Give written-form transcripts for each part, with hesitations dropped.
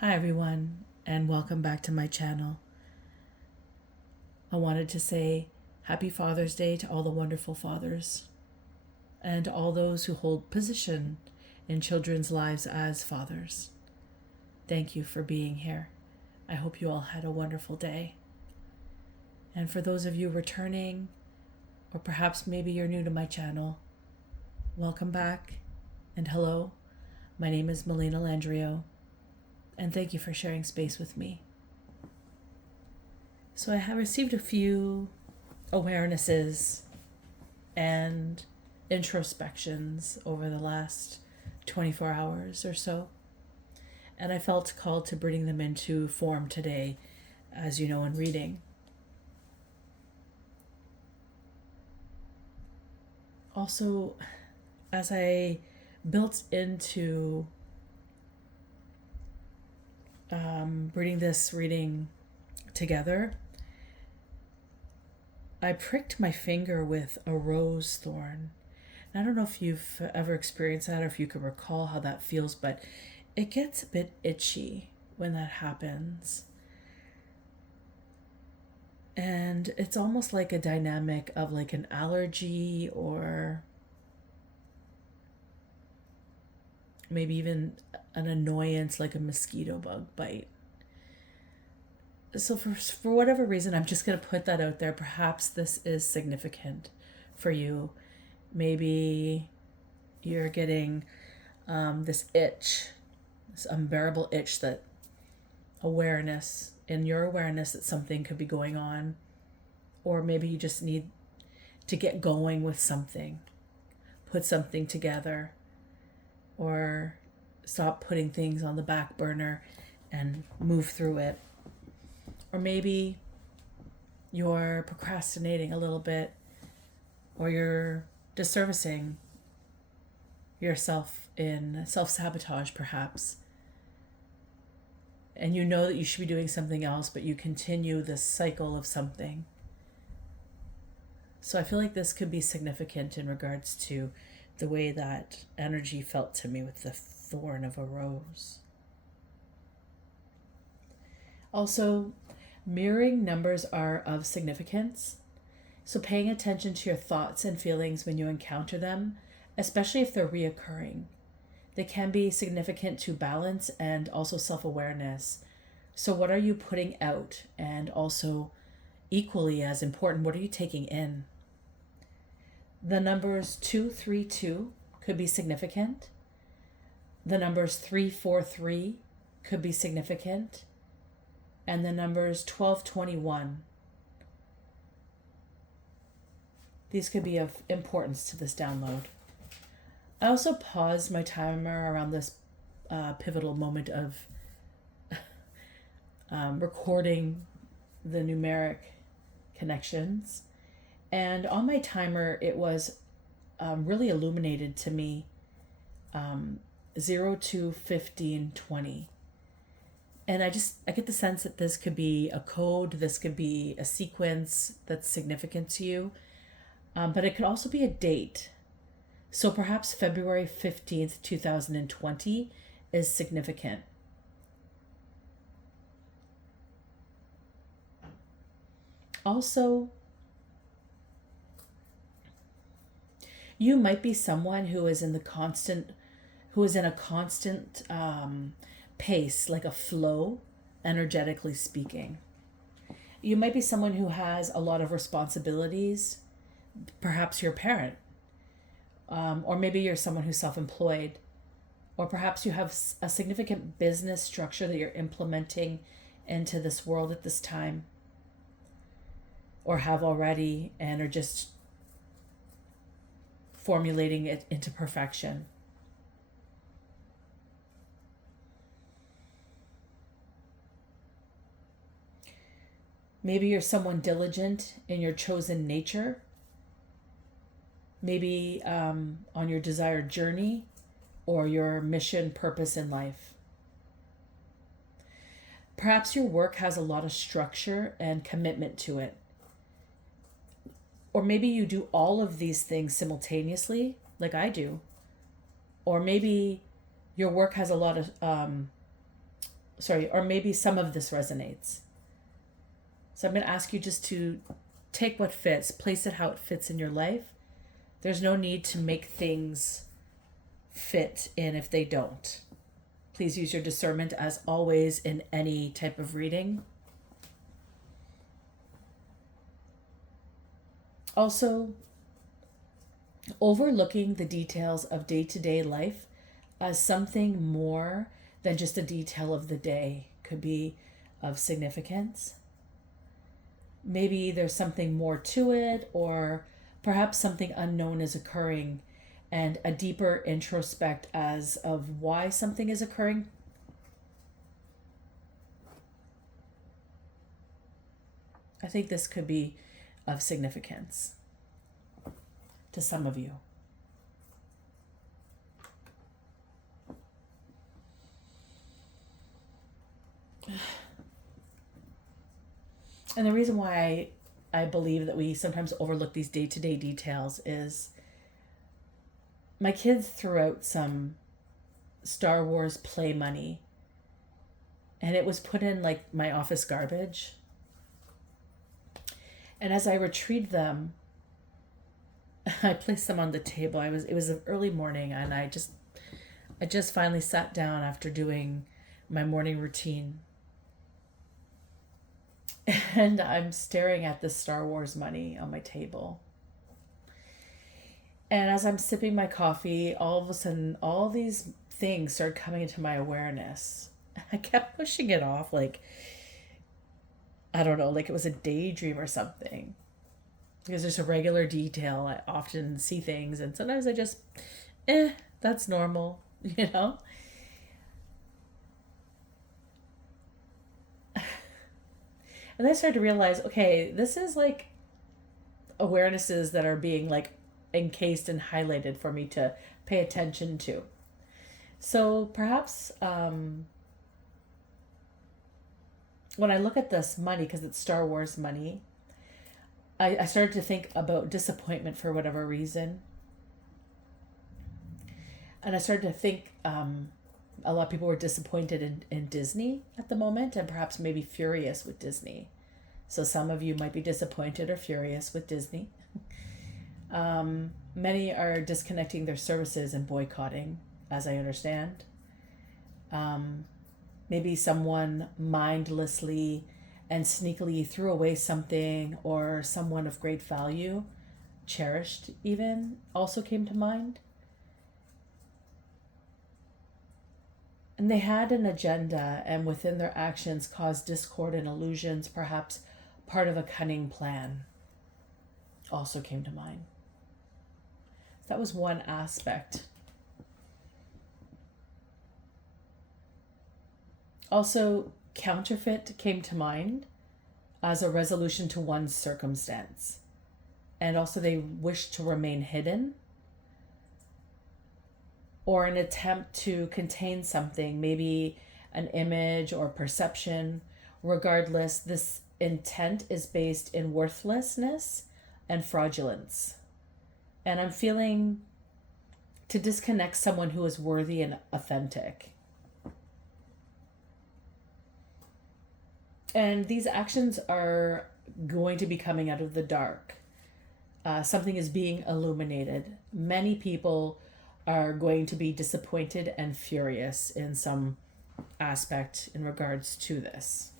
Hi everyone, and welcome back to my channel. I wanted to say Happy Father's Day to all the wonderful fathers and all those who hold position in children's lives as fathers. Thank you for being here. I hope you all had a wonderful day. And for those of you returning, or perhaps maybe you're new to my channel, welcome back and hello. My name is Melina Landrio, and thank you for sharing space with me. So I have received a few awarenesses and introspections over the last 24 hours or so, and I felt called to bring them into form today, as you know, in reading. Also, as I built into bringing this reading together, I pricked my finger with a rose thorn. And I don't know if you've ever experienced that or if you can recall how that feels, but it gets a bit itchy when that happens. And it's almost like a dynamic of like an allergy or maybe even an annoyance like a mosquito bug bite. So for whatever reason, I'm just going to put that out there. Perhaps this is significant for you. Maybe you're getting this itch, this unbearable itch, that awareness, in your awareness that something could be going on. Or maybe you just need to get going with something, put something together, or stop putting things on the back burner and move through it. Or maybe you're procrastinating a little bit, or you're disservicing yourself in self-sabotage perhaps. And you know that you should be doing something else, but you continue this cycle of something. So I feel like this could be significant in regards to the way that energy felt to me with the thorn of a rose. Also, mirroring numbers are of significance. So paying attention to your thoughts and feelings when you encounter them, especially if they're reoccurring. They can be significant to balance and also self-awareness. So what are you putting out? And also, equally as important, what are you taking in? The numbers 232 could be significant. The numbers 343 could be significant. And the numbers 1221. These could be of importance to this download. I also paused my timer around this pivotal moment of recording the numeric connections. And on my timer, it was really illuminated to me 0 to 1520. And I get the sense that this could be a code, this could be a sequence that's significant to you, but it could also be a date. So perhaps February 15th, 2020 is significant. Also, you might be someone who is in a constant pace, like a flow, energetically speaking. You might be someone who has a lot of responsibilities. Perhaps you're a parent, or maybe you're someone who's self-employed, or perhaps you have a significant business structure that you're implementing into this world at this time, or have already and are just formulating it into perfection. Maybe you're someone diligent in your chosen nature. Maybe on your desired journey or your mission purpose in life. Perhaps your work has a lot of structure and commitment to it. Or maybe you do all of these things simultaneously, like I do. Or maybe your work has a lot of sorry, or maybe some of this resonates. So I'm going to ask you just to take what fits, place it how it fits in your life. There's no need to make things fit in if they don't. Please use your discernment as always in any type of reading. Also, overlooking the details of day-to-day life as something more than just a detail of the day could be of significance. Maybe there's something more to it, or perhaps something unknown is occurring, and a deeper introspect as of why something is occurring. I think this could be of significance to some of you. And the reason why I believe that we sometimes overlook these day-to-day details is my kids threw out some Star Wars play money, and it was put in like my office garbage. And as I retrieved them, I placed them on the table. It was an early morning, and I just finally sat down after doing my morning routine. And I'm staring at this Star Wars money on my table. And as I'm sipping my coffee, all of a sudden, all these things started coming into my awareness. I kept pushing it off like, I don't know, like it was a daydream or something. Because there's a regular detail. I often see things, and sometimes I just, that's normal, you know? And then I started to realize, okay, this is like awarenesses that are being like encased and highlighted for me to pay attention to. So perhaps when I look at this money, because it's Star Wars money, I started to think about disappointment for whatever reason. And I started to think a lot of people were disappointed in Disney at the moment, and perhaps maybe furious with Disney. So some of you might be disappointed or furious with Disney. Many are disconnecting their services and boycotting, as I understand. Maybe someone mindlessly and sneakily threw away something, or someone of great value, cherished even, also came to mind. And they had an agenda, and within their actions caused discord and illusions, perhaps part of a cunning plan, also came to mind. That was one aspect. Also, counterfeit came to mind as a resolution to one's circumstance. And also they wished to remain hidden, or an attempt to contain something, maybe an image or perception. Regardless, this intent is based in worthlessness and fraudulence. And I'm feeling to disconnect someone who is worthy and authentic. And these actions are going to be coming out of the dark. Something is being illuminated. Many people are going to be disappointed and furious in some aspect in regards to this.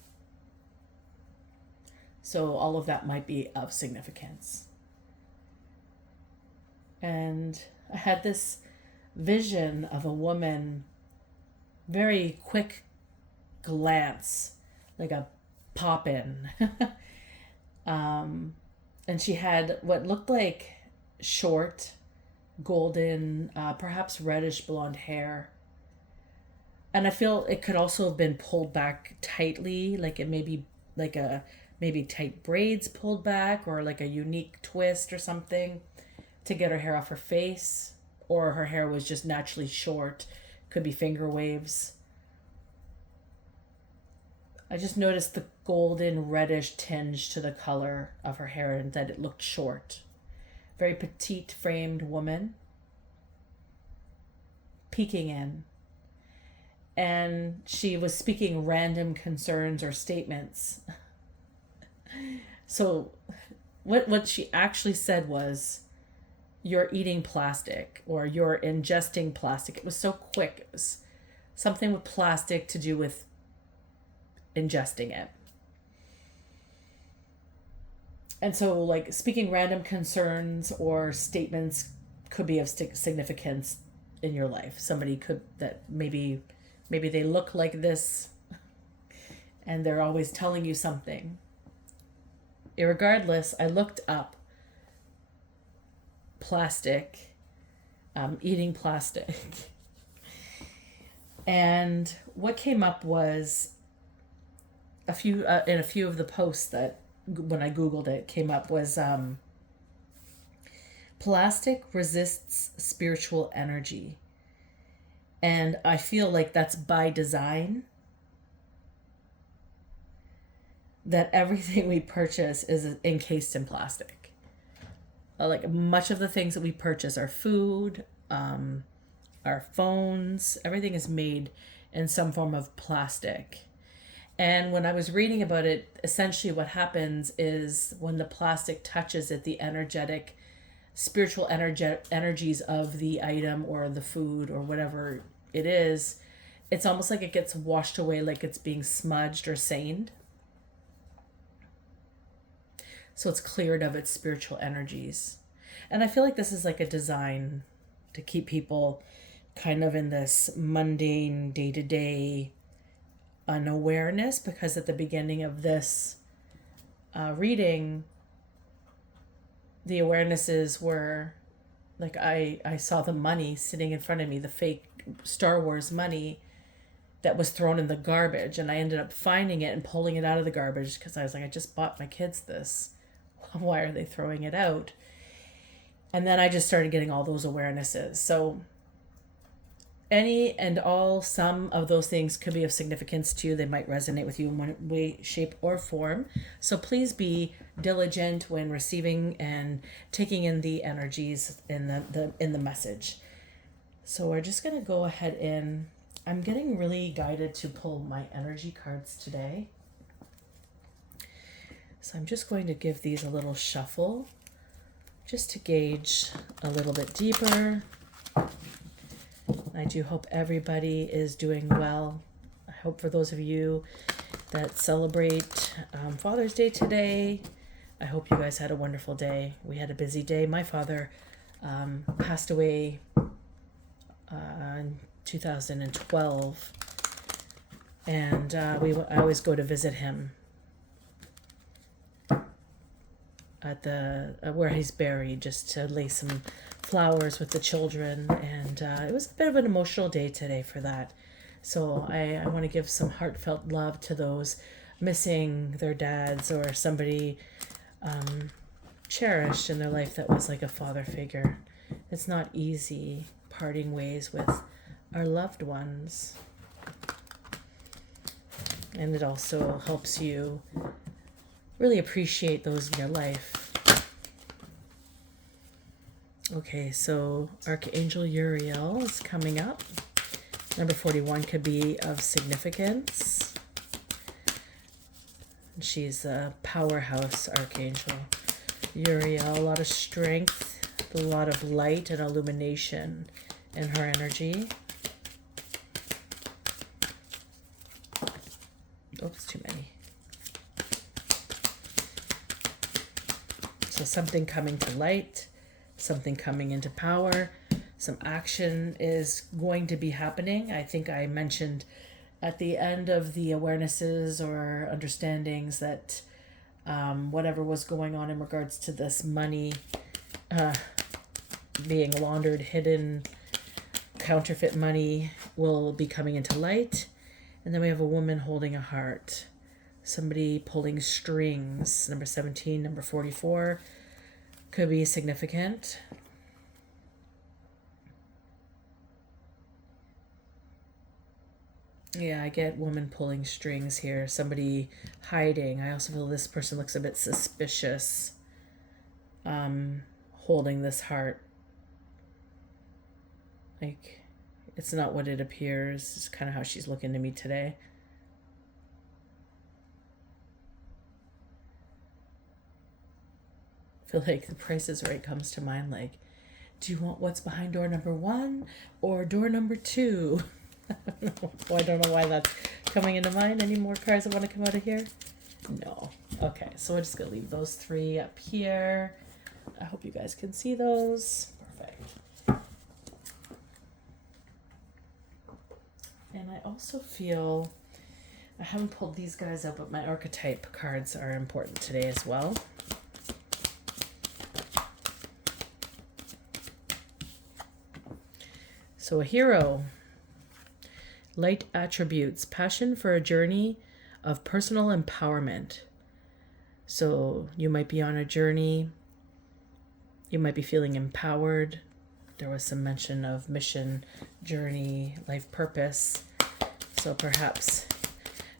So all of that might be of significance. And I had this vision of a woman, very quick glance, like a pop in. And she had what looked like short, golden, perhaps reddish blonde hair. And I feel it could also have been pulled back tightly, like it may be like a maybe tight braids pulled back, or like a unique twist or something to get her hair off her face, or her hair was just naturally short, could be finger waves. I just noticed the golden reddish tinge to the color of her hair, and that it looked short. Very petite framed woman peeking in. and she was speaking random concerns or statements. So what she actually said was, you're eating plastic or you're ingesting plastic. It was so quick. It was something with plastic to do with ingesting it. And so, like, speaking random concerns or statements could be of significance in your life. Somebody could, that maybe they look like this and they're always telling you something. Irregardless, I looked up plastic, eating plastic. And what came up was a few of the posts that when I Googled it came up was plastic resists spiritual energy. And I feel like that's by design. That everything we purchase is encased in plastic. Like much of the things that we purchase, our food, our phones, everything is made in some form of plastic. And when I was reading about it, essentially what happens is when the plastic touches it, the energetic, spiritual energies of the item or the food or whatever it is, it's almost like it gets washed away, like it's being smudged or stained. So it's cleared of its spiritual energies. And I feel like this is like a design to keep people kind of in this mundane day-to-day unawareness, because at the beginning of this reading, the awarenesses were like, I saw the money sitting in front of me, the fake Star Wars money that was thrown in the garbage, and I ended up finding it and pulling it out of the garbage because I was like, I just bought my kids this. Why are they throwing it out? And then I just started getting all those awarenesses. So any and all, some of those things could be of significance to you. They might resonate with you in one way, shape, or form. So please be diligent when receiving and taking in the energies in the message. So we're just going to go ahead and I'm getting really guided to pull my energy cards today. So I'm just going to give these a little shuffle just to gauge a little bit deeper. I do hope everybody is doing well. I hope for those of you that celebrate Father's Day today, I hope you guys had a wonderful day. We had a busy day. My father passed away in 2012, and I always go to visit him at the where he's buried, just to lay some flowers with the children, and it was a bit of an emotional day today for that. So I want to give some heartfelt love to those missing their dads or somebody cherished in their life that was like a father figure. It's not easy parting ways with our loved ones, and it also helps you really appreciate those in your life. Okay, so Archangel Uriel is coming up. Number 41 could be of significance. She's a powerhouse archangel. Uriel, a lot of strength, a lot of light and illumination in her energy. Oops, too many. So something coming to light, something coming into power, some action is going to be happening. I think I mentioned at the end of the awarenesses or understandings that whatever was going on in regards to this money being laundered, hidden, counterfeit money will be coming into light. And then we have a woman holding a heart. Somebody pulling strings. Number 17, number 44 could be significant. Yeah, I get woman pulling strings here. Somebody hiding. I also feel this person looks a bit suspicious, holding this heart. Like, It's not what it appears. It's kind of how she's looking to me today. I feel like The Price is Right comes to mind, like, do you want what's behind door number 1 or door number 2? I don't know why that's coming into mind. Any more cards that want to come out of here? No. Okay, so we're just going to leave those 3 up here. I hope you guys can see those. Perfect. And I also feel, I haven't pulled these guys out, but my archetype cards are important today as well. So a hero, light attributes, passion for a journey of personal empowerment. So you might be on a journey, you might be feeling empowered. There was some mention of mission, journey, life purpose. So perhaps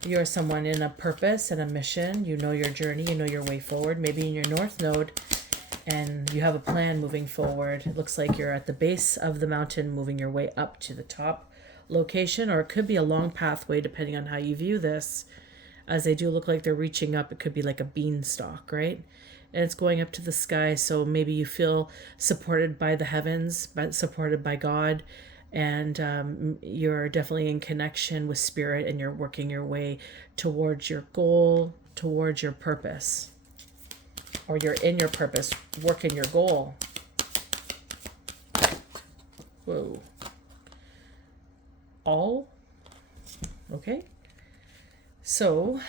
you're someone in a purpose and a mission. You know your journey, you know your way forward. Maybe in your North Node, and you have a plan moving forward. It looks like you're at the base of the mountain, moving your way up to the top location, or it could be a long pathway depending on how you view this. As they do look like they're reaching up, it could be like a beanstalk, right? And it's going up to the sky, so maybe you feel supported by the heavens, but supported by God, and you're definitely in connection with spirit, and you're working your way towards your goal, towards your purpose. Or you're in your purpose, working your goal. Whoa. All? Okay. So,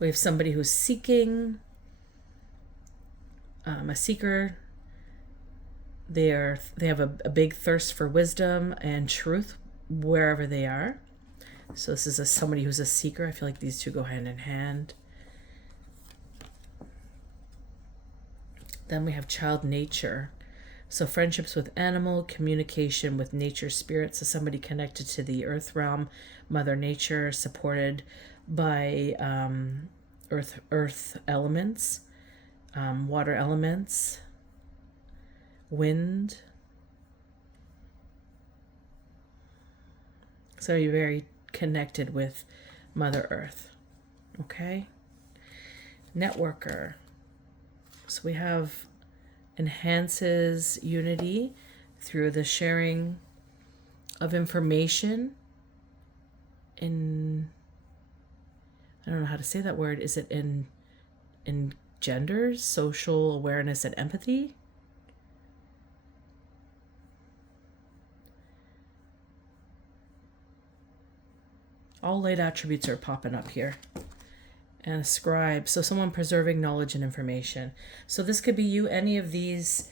we have somebody who's seeking, a seeker. They have a big thirst for wisdom and truth wherever they are. So this is somebody who's a seeker. I feel like these two go hand in hand. Then we have child nature. So friendships with animal, communication with nature spirits. So somebody connected to the earth realm, Mother Nature, supported by earth elements, water elements, wind. So you're very connected with Mother Earth. Okay? Networker. So we have enhances unity through the sharing of information in, I don't know how to say that word. Is it in genders, social awareness and empathy? All light attributes are popping up here. And a scribe, so someone preserving knowledge and information. So this could be you, any of these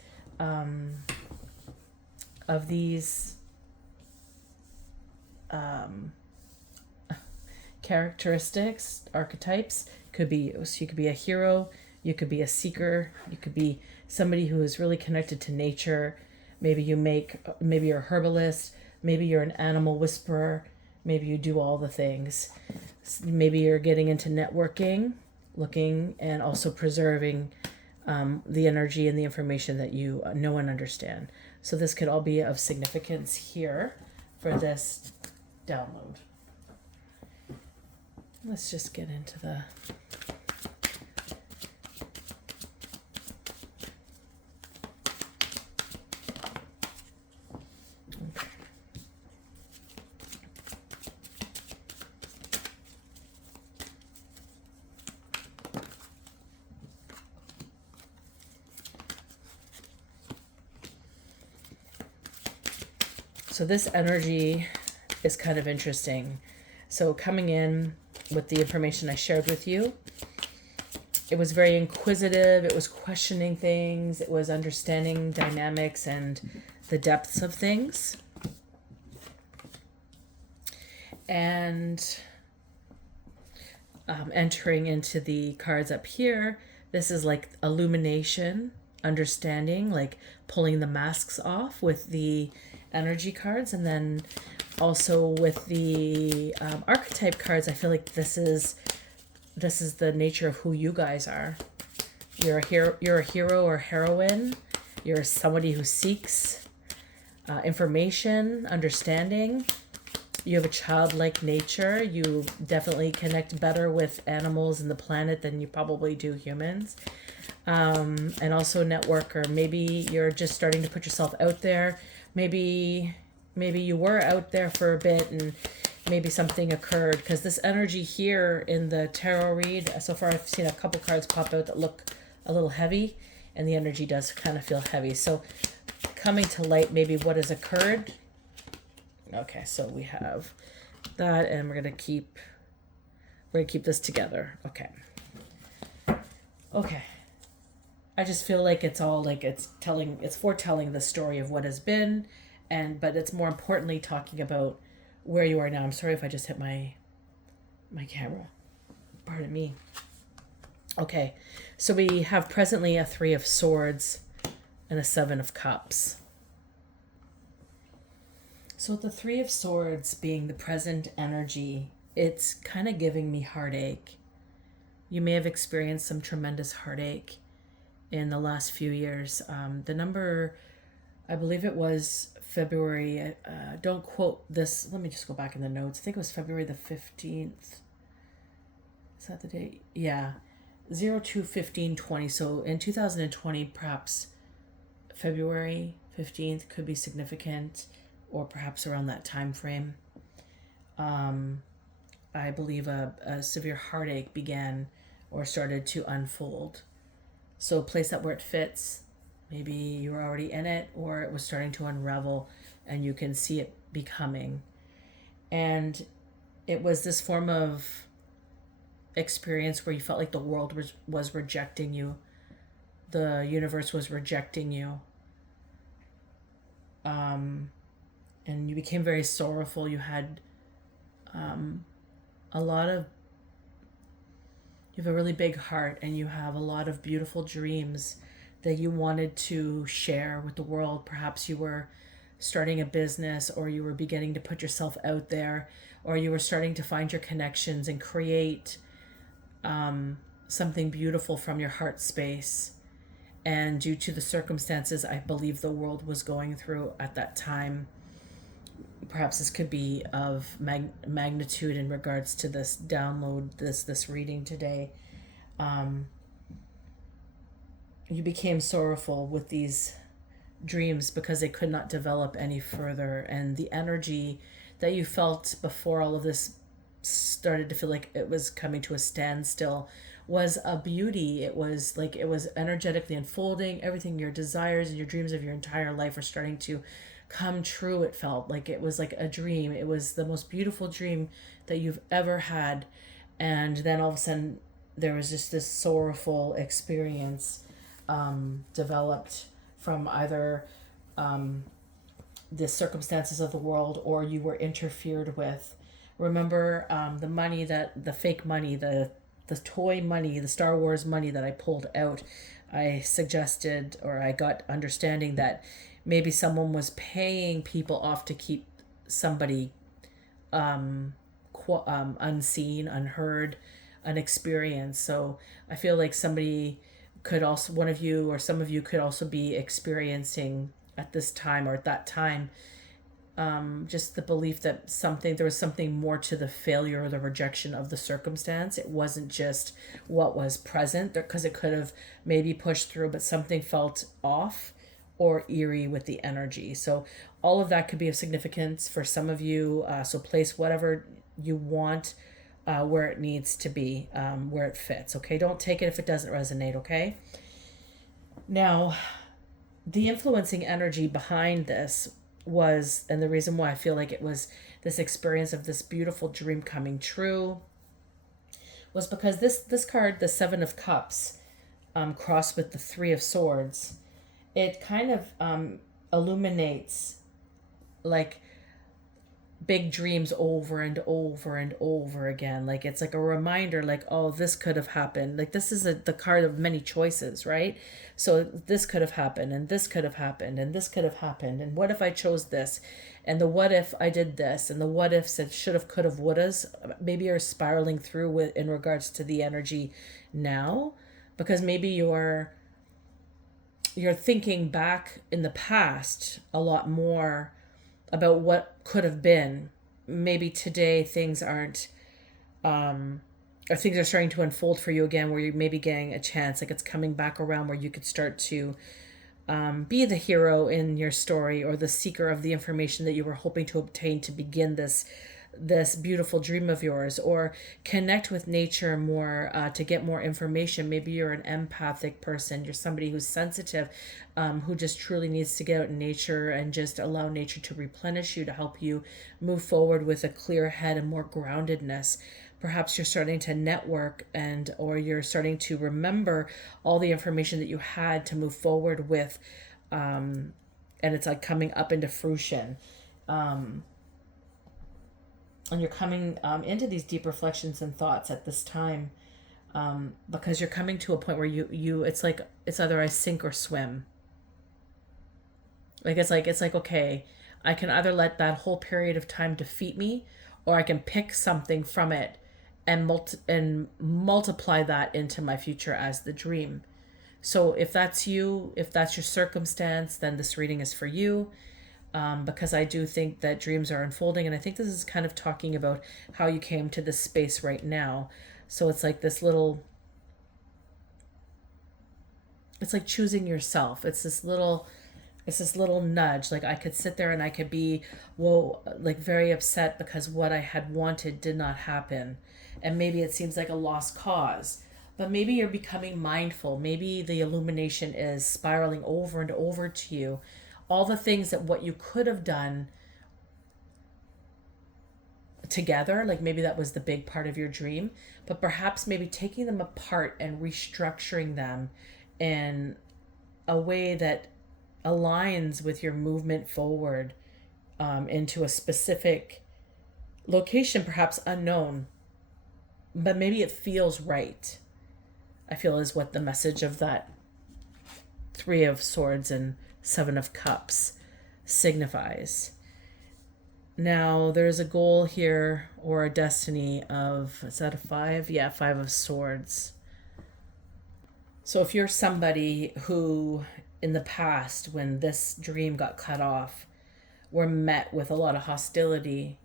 characteristics, archetypes, could be you. So you could be a hero, you could be a seeker, you could be somebody who is really connected to nature. Maybe you're a herbalist, maybe you're an animal whisperer, maybe you do all the things. Maybe you're getting into networking, looking and also preserving the energy and the information that you know and understand. So this could all be of significance here for this download. Let's just get into the... So this energy is kind of interesting. So coming in with the information I shared with you, it was very inquisitive. It was questioning things. It was understanding dynamics and the depths of things. And entering into the cards up here, this is like illumination, understanding, like pulling the masks off with the energy cards. And then also with the archetype cards, I feel like this is the nature of who you guys are. You're a hero or heroine. You're somebody who seeks. information, understanding. You have a childlike nature. You definitely connect better with animals and the planet than you probably do humans. And also networker. Maybe you're just starting to put yourself out there. Maybe you were out there for a bit and maybe something occurred, because this energy here in the tarot read, so far I've seen a couple cards pop out that look a little heavy, and the energy does kind of feel heavy. So coming to light maybe what has occurred. Okay, so we have that, and we're gonna keep this together. Okay. I just feel like it's all like it's foretelling the story of what has been, but it's more importantly talking about where you are now. I'm sorry if I just hit my camera. Pardon me. Okay, so we have presently a 3 of Swords and a 7 of Cups. So the 3 of Swords being the present energy, it's kind of giving me heartache. You may have experienced some tremendous heartache in the last few years. The number, I believe it was February, don't quote this, let me just go back in the notes. I think it was February the 15th. Is that the date? Yeah, 02/15/20. So in 2020, perhaps February 15th could be significant, or perhaps around that time frame. I believe a severe heartache began or started to unfold. So place that where it fits. Maybe you were already in it, or it was starting to unravel and you can see it becoming. And it was this form of experience where you felt like the world was rejecting you. The universe was rejecting you. And you became very sorrowful. You had you have a really big heart, and you have a lot of beautiful dreams that you wanted to share with the world. Perhaps you were starting a business, or you were beginning to put yourself out there, or you were starting to find your connections and create something beautiful from your heart space. And due to the circumstances I believe the world was going through at that time, perhaps this could be of magnitude in regards to this download, this reading today. You became sorrowful with these dreams because they could not develop any further, and the energy that you felt before all of this started to feel like it was coming to a standstill was a beauty. It was like it was energetically unfolding. Everything, your desires and your dreams of your entire life are starting to come true. It felt like it was like a dream. It was the most beautiful dream that you've ever had. And then all of a sudden there was just this sorrowful experience developed from either the circumstances of the world, or you were interfered with. Remember the fake money, the toy money, the Star Wars money that I pulled out. I suggested, or I got understanding that maybe someone was paying people off to keep somebody unseen, unheard, unexperienced. So I feel like one of you or some of you could also be experiencing at this time or at that time just the belief that there was something more to the failure or the rejection of the circumstance. It wasn't just what was present, because it could have maybe pushed through, but something felt off or eerie with the energy. So all of that could be of significance for some of you. So place whatever you want where it needs to be, where it fits. Okay, don't take it if it doesn't resonate. Okay. Now, the influencing energy behind this was, and the reason why I feel like it was this experience of this beautiful dream coming true, was because this card, the 7 of Cups, crossed with the 3 of Swords, it kind of illuminates like big dreams over and over and over again. Like it's like a reminder, like, oh, this could have happened. Like this is the card of many choices, right? So this could have happened, and this could have happened, and this could have happened, and what if I chose this, and the what if I did this, and the what ifs and should have, could have, would have, maybe are spiraling through with in regards to the energy now, because maybe you're you're thinking back in the past a lot more about what could have been. Maybe today things aren't, or things are starting to unfold for you again, where you're maybe getting a chance, like it's coming back around where you could start to be the hero in your story, or the seeker of the information that you were hoping to obtain to begin this beautiful dream of yours, or connect with nature more, to get more information. Maybe you're an empathic person, you're somebody who's sensitive, who just truly needs to get out in nature and just allow nature to replenish you, to help you move forward with a clear head and more groundedness. Perhaps you're starting to network, and or you're starting to remember all the information that you had to move forward with, and it's like coming up into fruition. And you're coming into these deep reflections and thoughts at this time, because you're coming to a point where you it's like it's either I sink or swim. Like it's like okay, I can either let that whole period of time defeat me, or I can pick something from it and multiply that into my future as the dream. So if that's you, if that's your circumstance, then this reading is for you, because I do think that dreams are unfolding. And I think this is kind of talking about how you came to this space right now. So it's like this little, it's like choosing yourself. It's this little nudge. Like I could sit there and I could be, whoa, like very upset because what I had wanted did not happen. And maybe it seems like a lost cause. But maybe you're becoming mindful. Maybe the illumination is spiraling over and over to you. All the things that what you could have done together, like maybe that was the big part of your dream, but perhaps maybe taking them apart and restructuring them in a way that aligns with your movement forward, into a specific location, perhaps unknown, but maybe it feels right. I feel is what the message of that Three of Swords and Seven of Cups signifies. Now, there's a goal here, or a destiny of, is that a five? Yeah, Five of Swords. So if you're somebody who, in the past, when this dream got cut off, were met with a lot of hostility,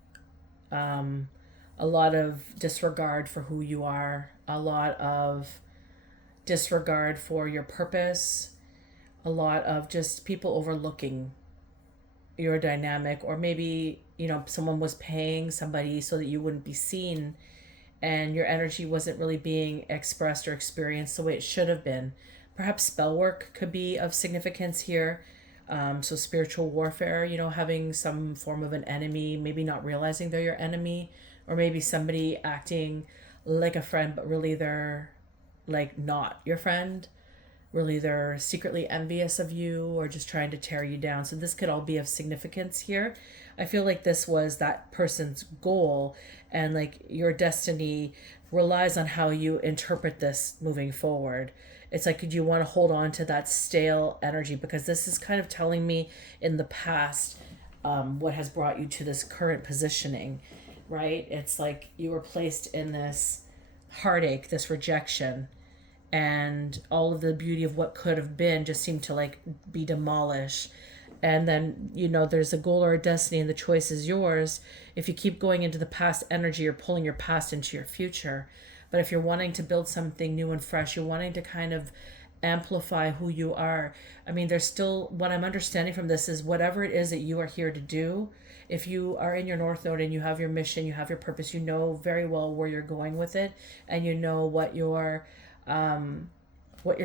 a lot of disregard for who you are, a lot of disregard for your purpose, a lot of just people overlooking your dynamic, or maybe, someone was paying somebody so that you wouldn't be seen, and your energy wasn't really being expressed or experienced the way it should have been. Perhaps spell work could be of significance here. So spiritual warfare, having some form of an enemy, maybe not realizing they're your enemy, or maybe somebody acting like a friend, but really they're like not your friend. Really, they're secretly envious of you or just trying to tear you down. So this could all be of significance here. I feel like this was that person's goal, and like your destiny relies on how you interpret this moving forward. It's like, do you want to hold on to that stale energy? Because this is kind of telling me in the past, what has brought you to this current positioning, right? It's like you were placed in this heartache, this rejection, and all of the beauty of what could have been just seemed to like be demolished. And then, there's a goal or a destiny, and the choice is yours. If you keep going into the past energy, you're pulling your past into your future. But if you're wanting to build something new and fresh, you're wanting to kind of amplify who you are. I mean, there's still, what I'm understanding from this is whatever it is that you are here to do, if you are in your North Node and you have your mission, you have your purpose, you know very well where you're going with it, and you know what your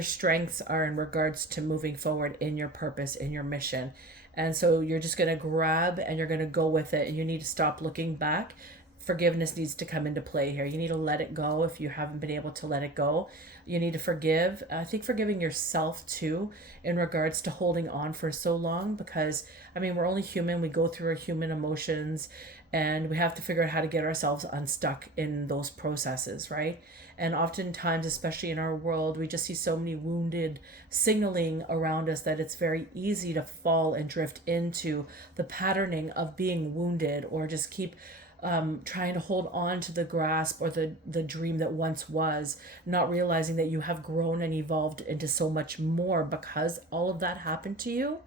strengths are in regards to moving forward in your purpose, in your mission. And so you're just going to grab and you're going to go with it, and you need to stop looking back. Forgiveness needs to come into play here. You need to let it go if you haven't been able to let it go. You need to forgive. I think forgiving yourself too, in regards to holding on for so long, because I mean, we're only human. We go through our human emotions, and we have to figure out how to get ourselves unstuck in those processes, right? And oftentimes, especially in our world, we just see so many wounded signaling around us that it's very easy to fall and drift into the patterning of being wounded, or just keep trying to hold on to the grasp or the dream that once was, not realizing that you have grown and evolved into so much more because all of that happened to you.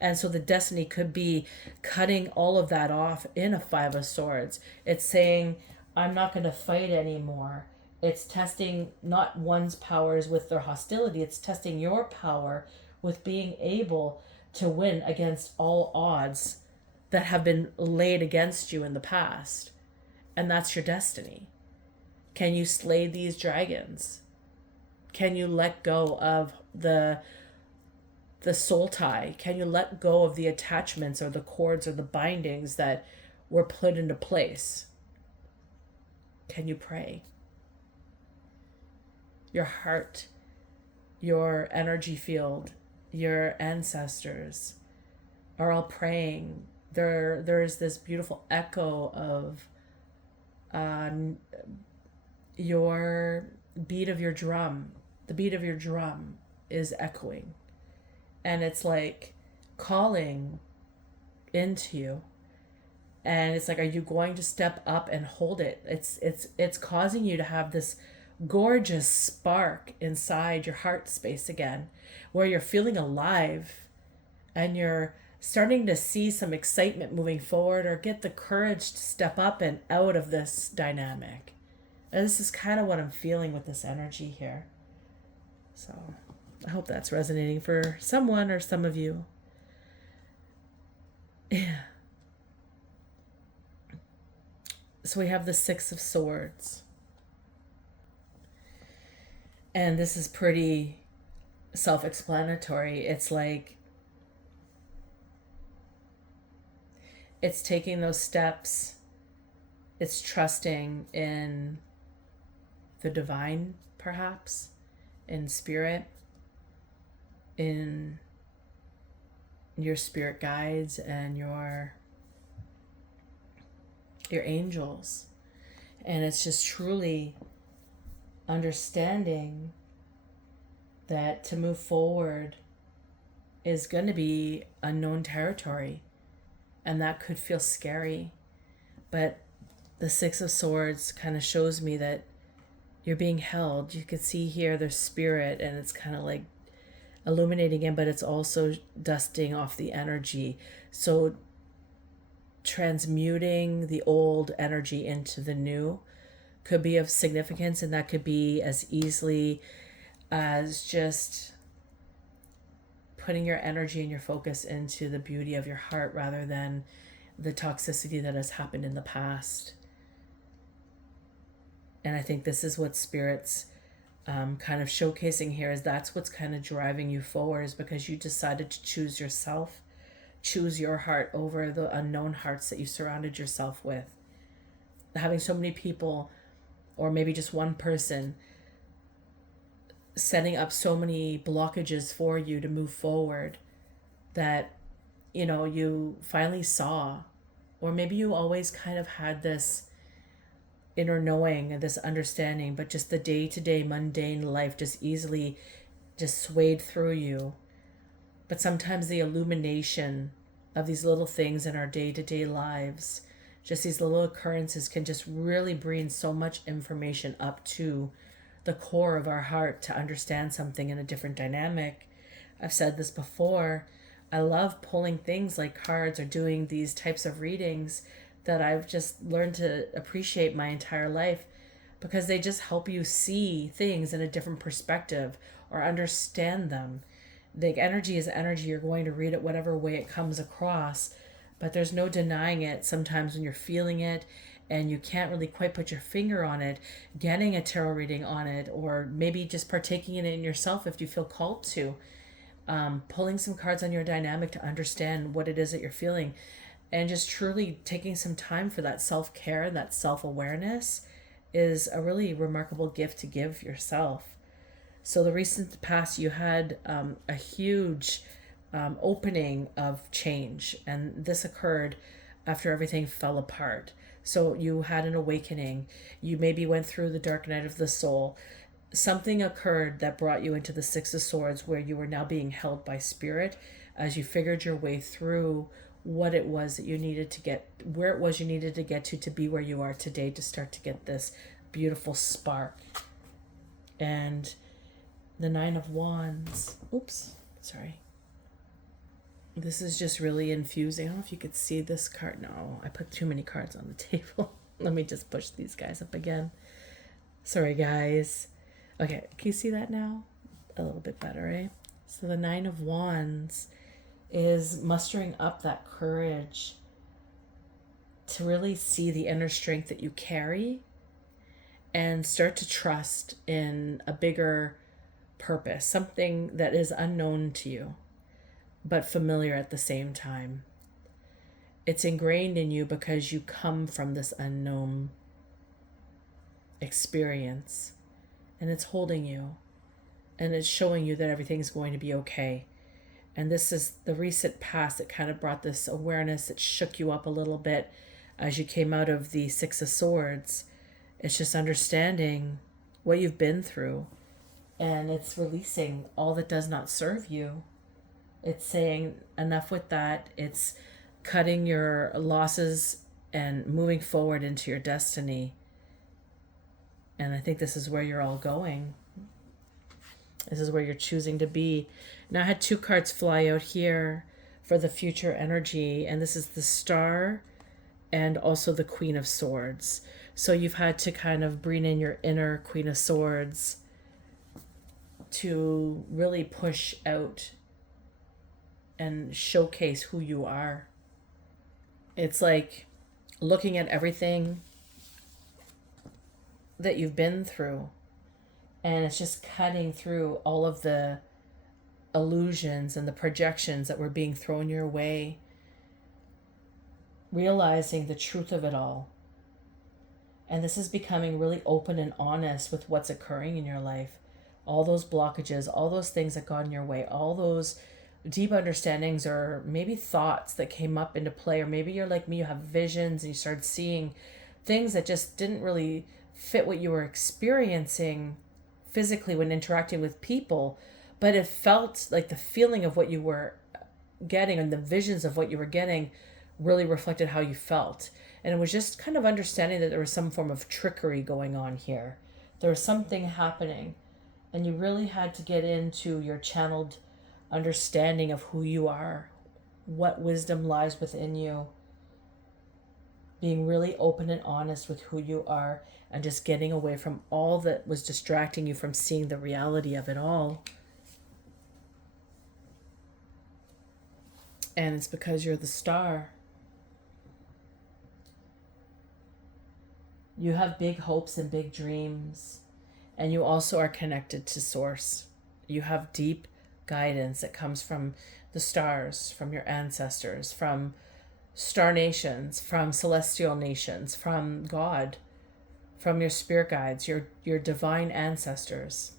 And so the destiny could be cutting all of that off in a Five of Swords. It's saying, I'm not going to fight anymore. It's testing not one's powers with their hostility, it's testing your power with being able to win against all odds that have been laid against you in the past. And that's your destiny. Can you slay these dragons? Can you let go of the soul tie? Can you let go of the attachments or the cords or the bindings that were put into place? Can you pray? Your heart, your energy field, your ancestors are all praying. There is this beautiful echo of your beat of your drum. The beat of your drum is echoing, and it's like calling into you. And it's like, are you going to step up and hold it? It's causing you to have this gorgeous spark inside your heart space again, where you're feeling alive and you're starting to see some excitement moving forward or get the courage to step up and out of this dynamic. And this is kind of what I'm feeling with this energy here. So I hope that's resonating for someone or some of you. Yeah. So we have the Six of Swords. And this is pretty self-explanatory. It's like, it's taking those steps. It's trusting in the divine, perhaps, in spirit, in your spirit guides and your angels. And it's just truly understanding that to move forward is going to be unknown territory, and that could feel scary. But the Six of Swords kind of shows me that you're being held. You can see here there's spirit, and it's kind of like illuminating it, but it's also dusting off the energy. So transmuting the old energy into the new could be of significance, and that could be as easily as just putting your energy and your focus into the beauty of your heart rather than the toxicity that has happened in the past. And I think this is what Spirit's kind of showcasing here, is that's what's kind of driving you forward, is because you decided to choose yourself, choose your heart over the unknown hearts that you surrounded yourself with. Having so many people, or maybe just one person, setting up so many blockages for you to move forward that, you finally saw, or maybe you always kind of had this inner knowing and this understanding, but just the day-to-day mundane life just easily just swayed through you. But sometimes the illumination of these little things in our day-to-day lives, just these little occurrences, can just really bring so much information up to the core of our heart to understand something in a different dynamic. I've said this before. I love pulling things like cards or doing these types of readings that I've just learned to appreciate my entire life, because they just help you see things in a different perspective or understand them. The energy is energy. You're going to read it whatever way it comes across, but there's no denying it. Sometimes when you're feeling it and you can't really quite put your finger on it, getting a tarot reading on it, or maybe just partaking in it in yourself if you feel called to, pulling some cards on your dynamic to understand what it is that you're feeling, and just truly taking some time for that self-care, that self-awareness, is a really remarkable gift to give yourself. So the recent past, you had a huge opening of change, and this occurred after everything fell apart. So you had an awakening. You maybe went through the dark night of the soul. Something occurred that brought you into the Six of Swords, where you were now being held by Spirit as you figured your way through what it was that you needed to get, where it was you needed to get to be where you are today, to start to get this beautiful spark. And the Nine of Wands, oops, sorry. This is just really infusing. I don't know if you could see this card. No, I put too many cards on the table. Let me just push these guys up again. Sorry, guys. Okay, can you see that now? A little bit better, eh? So the Nine of Wands is mustering up that courage to really see the inner strength that you carry and start to trust in a bigger purpose, something that is unknown to you, but familiar at the same time. It's ingrained in you because you come from this unknown experience, and it's holding you, and it's showing you that everything's going to be okay. And this is the recent past that kind of brought this awareness. It shook you up a little bit as you came out of the Six of Swords. It's just understanding what you've been through, and it's releasing all that does not serve you. It's saying enough with that. It's cutting your losses and moving forward into your destiny. And I think this is where you're all going. This is where you're choosing to be. Now I had two cards fly out here for the future energy, and this is the Star and also the Queen of Swords. So you've had to kind of bring in your inner Queen of Swords to really push out and showcase who you are. It's like looking at everything that you've been through, and it's just cutting through all of the illusions and the projections that were being thrown your way, realizing the truth of it all. And this is becoming really open and honest with what's occurring in your life. All those blockages, all those things that got in your way, all those deep understandings or maybe thoughts that came up into play, or maybe you're like me, you have visions and you started seeing things that just didn't really fit what you were experiencing physically when interacting with people, but it felt like the feeling of what you were getting and the visions of what you were getting really reflected how you felt. And it was just kind of understanding that there was some form of trickery going on here. There was something happening, and you really had to get into your channeled understanding of who you are, what wisdom lies within you, being really open and honest with who you are, and just getting away from all that was distracting you from seeing the reality of it all. And it's because you're the Star. You have big hopes and big dreams, and you also are connected to Source. You have deep guidance that comes from the stars, from your ancestors, from star nations, from celestial nations, from God, from your spirit guides, your divine ancestors.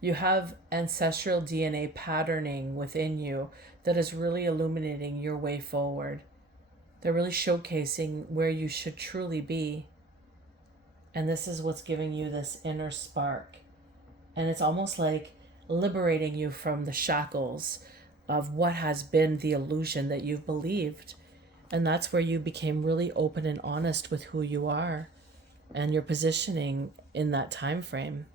You have ancestral DNA patterning within you that is really illuminating your way forward. They're really showcasing where you should truly be. And this is what's giving you this inner spark. And it's almost like liberating you from the shackles of what has been the illusion that you've believed. And that's where you became really open and honest with who you are and your positioning in that time frame.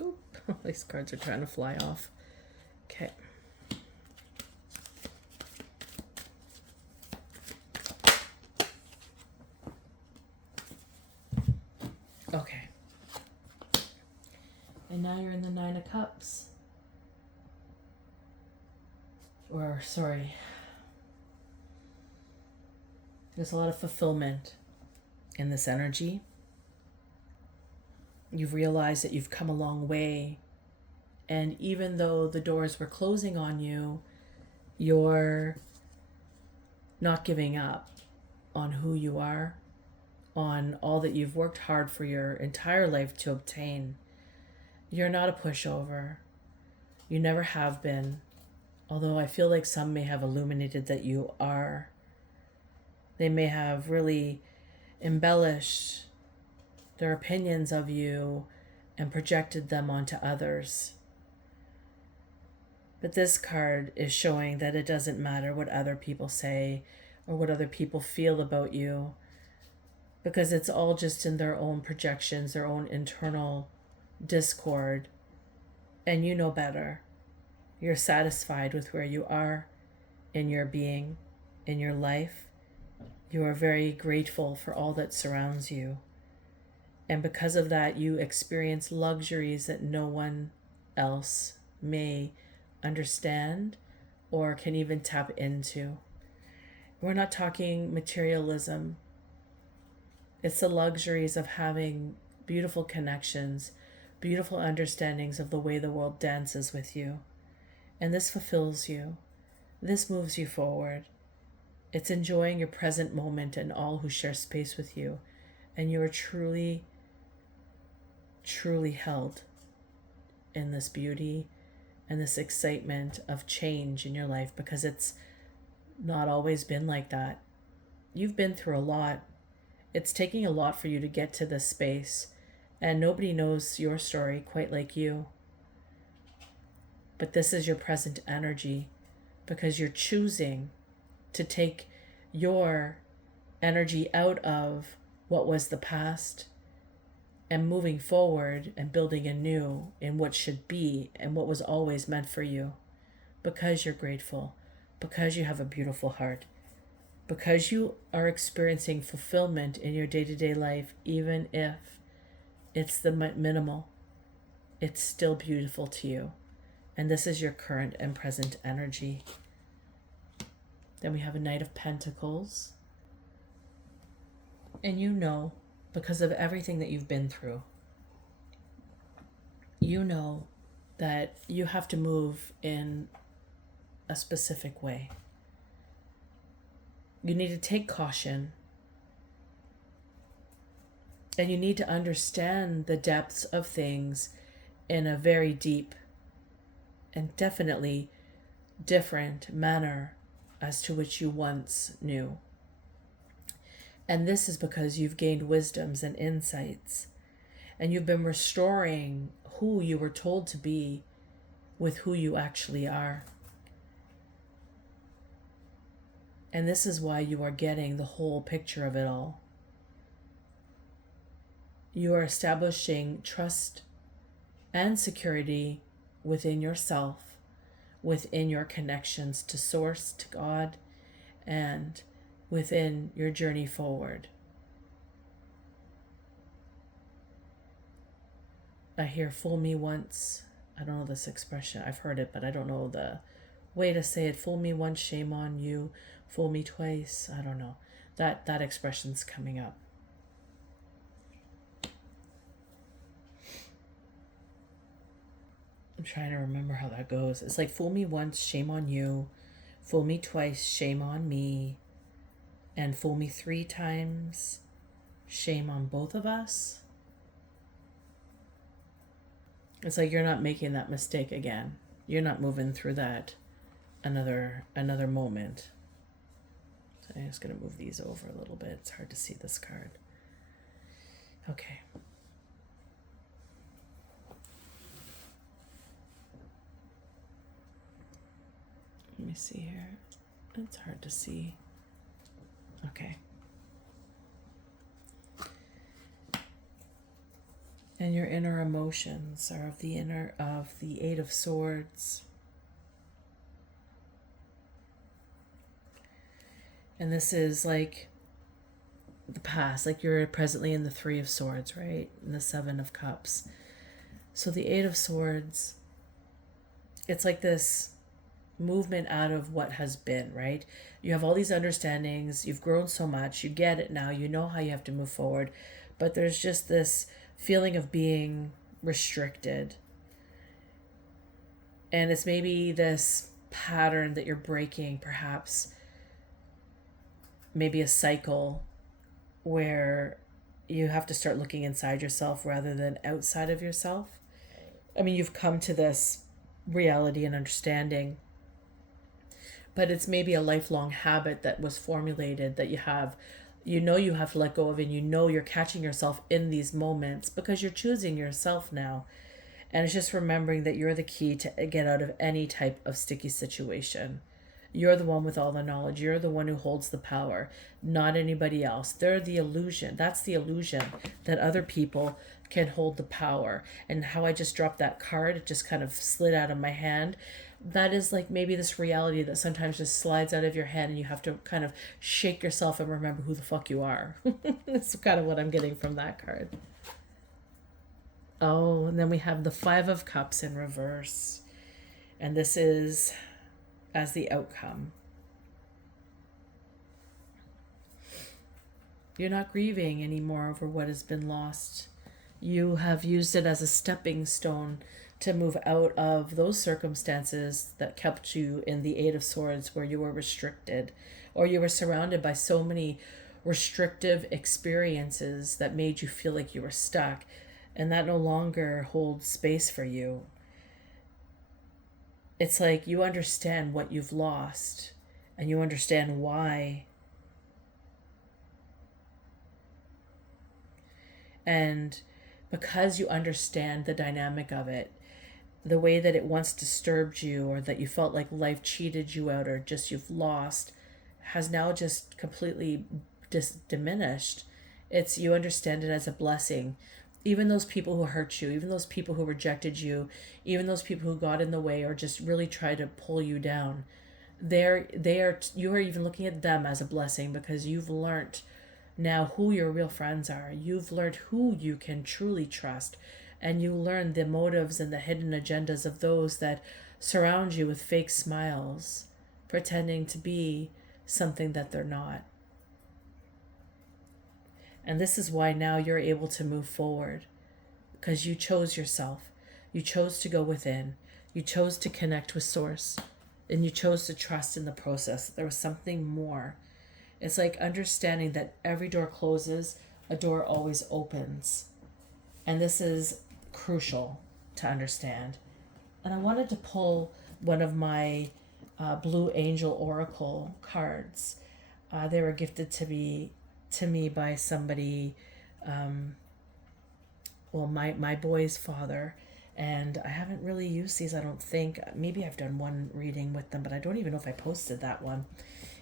Oop, these cards are trying to fly off. Okay. Okay. And now you're in the Nine of Cups. Or, sorry. There's a lot of fulfillment in this energy. You've realized that you've come a long way. And even though the doors were closing on you, You're not giving up on who you are, on all that you've worked hard for your entire life to obtain. You're not a pushover. You never have been, although I feel like some may have illuminated that you are. They may have really embellished their opinions of you and projected them onto others. But this card is showing that it doesn't matter what other people say or what other people feel about you, because it's all just in their own projections, their own internal discord, and you know better. You're satisfied with where you are in your being, in your life. You are very grateful for all that surrounds you. And because of that, you experience luxuries that no one else may understand or can even tap into. We're not talking materialism. It's the luxuries of having beautiful connections, beautiful understandings of the way the world dances with you. And this fulfills you. This moves you forward. It's enjoying your present moment and all who share space with you. And you are truly, truly held in this beauty and this excitement of change in your life, because it's not always been like that. You've been through a lot. It's taking a lot for you to get to this space, and nobody knows your story quite like you. But this is your present energy, because you're choosing to take your energy out of what was the past and moving forward and building anew in what should be and what was always meant for you, because you're grateful, because you have a beautiful heart, because you are experiencing fulfillment in your day-to-day life. Even if it's the minimal, it's still beautiful to you. And this is your current and present energy. Then we have a Knight of Pentacles. And you know, because of everything that you've been through, you know that you have to move in a specific way. You need to take caution, and you need to understand the depths of things in a very deep and definitely different manner as to which you once knew. And this is because you've gained wisdoms and insights, and you've been restoring who you were told to be with who you actually are. And this is why you are getting the whole picture of it all. You are establishing trust and security within yourself, within your connections to Source, to God, and within your journey forward. I hear "fool me once." I don't know this expression. I've heard it, but I don't know the way to say it. Fool me once, shame on you. Fool me twice. I don't know. That expression's coming up. I'm trying to remember how that goes. It's like, fool me once, shame on you. Fool me twice, shame on me. And fool me 3 times, shame on both of us. It's like you're not making that mistake again. You're not moving through that another moment. So I'm just going to move these over a little bit. It's hard to see this card. Okay. Let me see here. It's hard to see. Okay. And your inner emotions are of the 8 of Swords. And this is like the past, like you're presently in the 3 of Swords, right? And the 7 of Cups. So the 8 of Swords, it's like this movement out of what has been, right? You have all these understandings, you've grown so much, you get it now, you know how you have to move forward, but there's just this feeling of being restricted. And it's maybe this pattern that you're breaking, perhaps maybe a cycle where you have to start looking inside yourself rather than outside of yourself. I mean, you've come to this reality and understanding, but it's maybe a lifelong habit that was formulated that you have to let go of, and you're catching yourself in these moments because you're choosing yourself now. And it's just remembering that you're the key to get out of any type of sticky situation. You're the one with all the knowledge. You're the one who holds the power, not anybody else. They're the illusion. That's the illusion that other people can hold the power. And how I just dropped that card, it just kind of slid out of my hand. That is like maybe this reality that sometimes just slides out of your hand and you have to kind of shake yourself and remember who the fuck you are. That's kind of what I'm getting from that card. Oh, and then we have the Five of Cups in reverse. And this is as the outcome. You're not grieving anymore over what has been lost. You have used it as a stepping stone to move out of those circumstances that kept you in the Eight of Swords, where you were restricted, or you were surrounded by so many restrictive experiences that made you feel like you were stuck, and that no longer holds space for you. It's like you understand what you've lost, and you understand why. And because you understand the dynamic of it, the way that it once disturbed you, or that you felt like life cheated you out, or just you've lost, has now just completely diminished. It's, you understand it as a blessing. Even those people who hurt you, even those people who rejected you, even those people who got in the way or just really tried to pull you down, you are even looking at them as a blessing, because you've learned now who your real friends are. You've learned who you can truly trust, and you learn the motives and the hidden agendas of those that surround you with fake smiles, pretending to be something that they're not. And this is why now you're able to move forward, because you chose yourself. You chose to go within. You chose to connect with Source, and you chose to trust in the process. There was something more. It's like understanding that every door closes, a door always opens. And this is crucial to understand. And I wanted to pull one of my Blue Angel Oracle cards. They were gifted to me by somebody, my boy's father. And I haven't really used these, I don't think. Maybe I've done one reading with them, but I don't even know if I posted that one.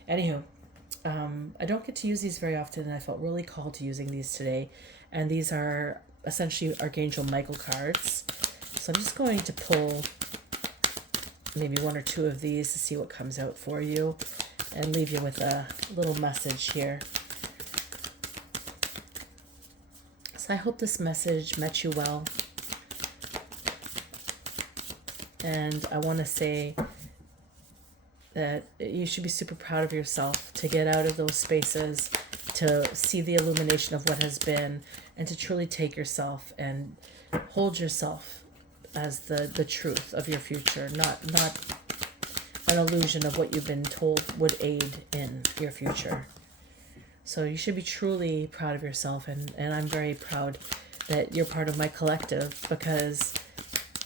Anywho, I don't get to use these very often, and I felt really called to using these today. And these are essentially Archangel Michael cards. So I'm just going to pull maybe one or two of these to see what comes out for you, and leave you with a little message here. So I hope this message met you well. And I want to say that you should be super proud of yourself to get out of those spaces, to see the illumination of what has been, and to truly take yourself and hold yourself as the truth of your future, not an illusion of what you've been told would aid in your future. So you should be truly proud of yourself, and I'm very proud that you're part of my collective, because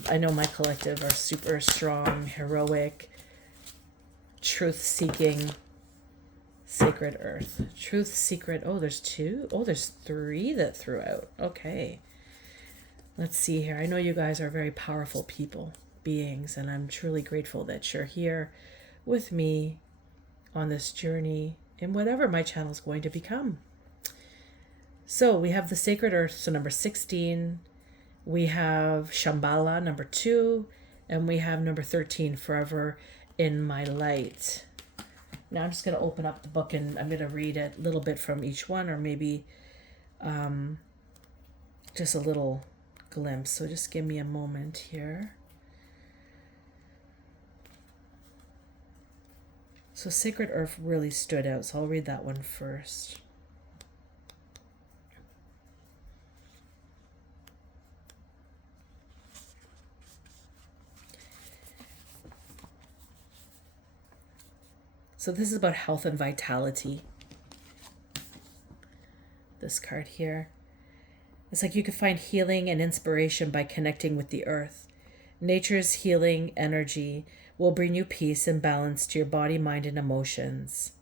I know my collective are super strong, heroic, truth-seeking, sacred earth. Truth, secret. Oh, there's two. Oh, there's three that threw out. Okay. Let's see here. I know you guys are very powerful people, beings, and I'm truly grateful that you're here with me on this journey in whatever my channel is going to become. So we have the sacred earth, so number 16. We have Shambhala, number 2, and we have number 13, Forever in My Light. Now I'm just going to open up the book, and I'm going to read a little bit from each one, or maybe just a little glimpse. So just give me a moment here. So Sacred Earth really stood out, so I'll read that one first. So this is about health and vitality. This card here. It's like you can find healing and inspiration by connecting with the earth. Nature's healing energy will bring you peace and balance to your body, mind, and emotions.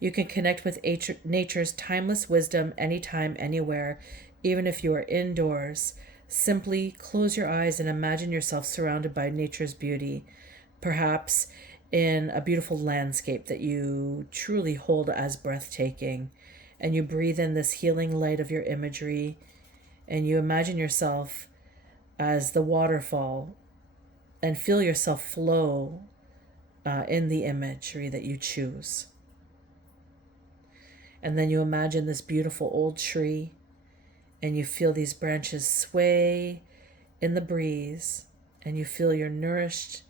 You can connect with nature's timeless wisdom anytime, anywhere, even if you are indoors. Simply close your eyes and imagine yourself surrounded by nature's beauty, perhaps in a beautiful landscape that you truly hold as breathtaking. And you breathe in this healing light of your imagery, and you imagine yourself as the waterfall and feel yourself flow in the imagery that you choose. And then you imagine this beautiful old tree, and you feel these branches sway in the breeze, and you feel you're nourished.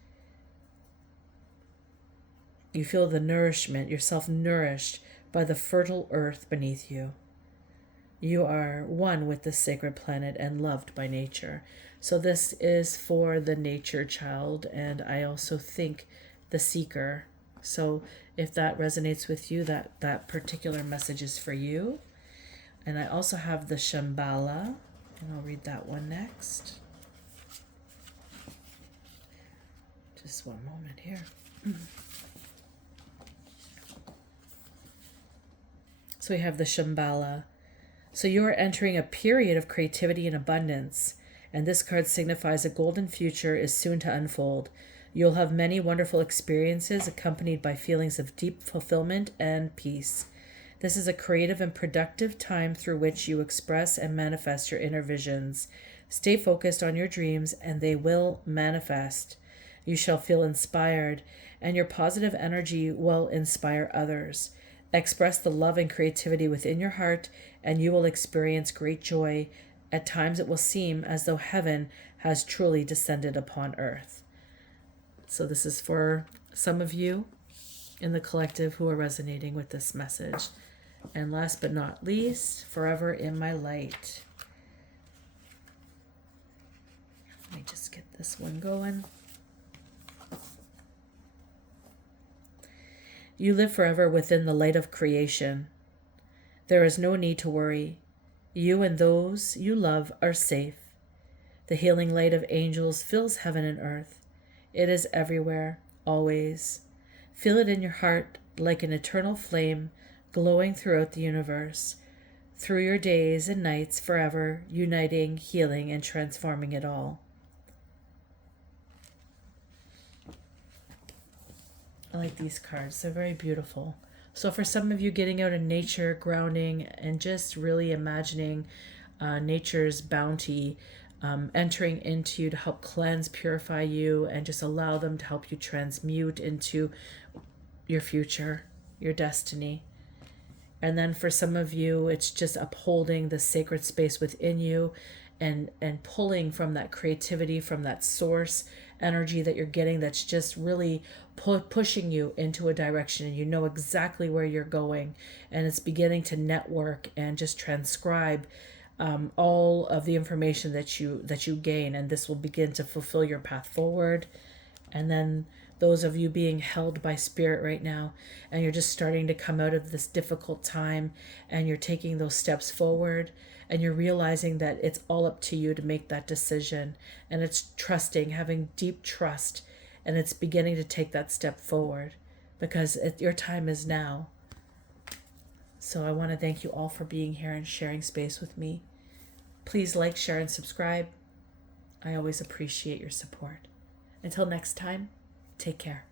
You feel the nourishment, yourself nourished by the fertile earth beneath you. You are one with the sacred planet and loved by nature. So this is for the nature child, and I also think the seeker. So if that resonates with you, that particular message is for you. And I also have the Shambhala, and I'll read that one next. Just one moment here. So we have the Shambhala. So you are entering a period of creativity and abundance, and this card signifies a golden future is soon to unfold. You'll have many wonderful experiences accompanied by feelings of deep fulfillment and peace. This is a creative and productive time through which you express and manifest your inner visions. Stay focused on your dreams, and they will manifest. You shall feel inspired, and your positive energy will inspire others. Express the love and creativity within your heart, and you will experience great joy. At times it will seem as though heaven has truly descended upon earth. So this is for some of you in the collective who are resonating with this message. And last but not least, forever in my light. Let me just get this one going. You live forever within the light of creation. There is no need to worry. You and those you love are safe. The healing light of angels fills heaven and earth. It is everywhere, always. Feel it in your heart like an eternal flame glowing throughout the universe, through your days and nights forever, uniting, healing, and transforming it all. I like these cards. They're very beautiful. So for some of you, getting out in nature, grounding, and just really imagining nature's bounty entering into you to help cleanse, purify you, and just allow them to help you transmute into your future, your destiny. And then for some of you, it's just upholding the sacred space within you and pulling from that creativity, from that source energy that you're getting that's just really pushing you into a direction, and you know exactly where you're going, and it's beginning to network and just transcribe all of the information that you gain, and this will begin to fulfill your path forward. And then those of you being held by spirit right now, and you're just starting to come out of this difficult time, and you're taking those steps forward, and you're realizing that it's all up to you to make that decision, and it's trusting, having deep trust, and it's beginning to take that step forward, because your time is now. So I want to thank you all for being here and sharing space with me. Please like, share, and subscribe. I always appreciate your support. Until next time, take care.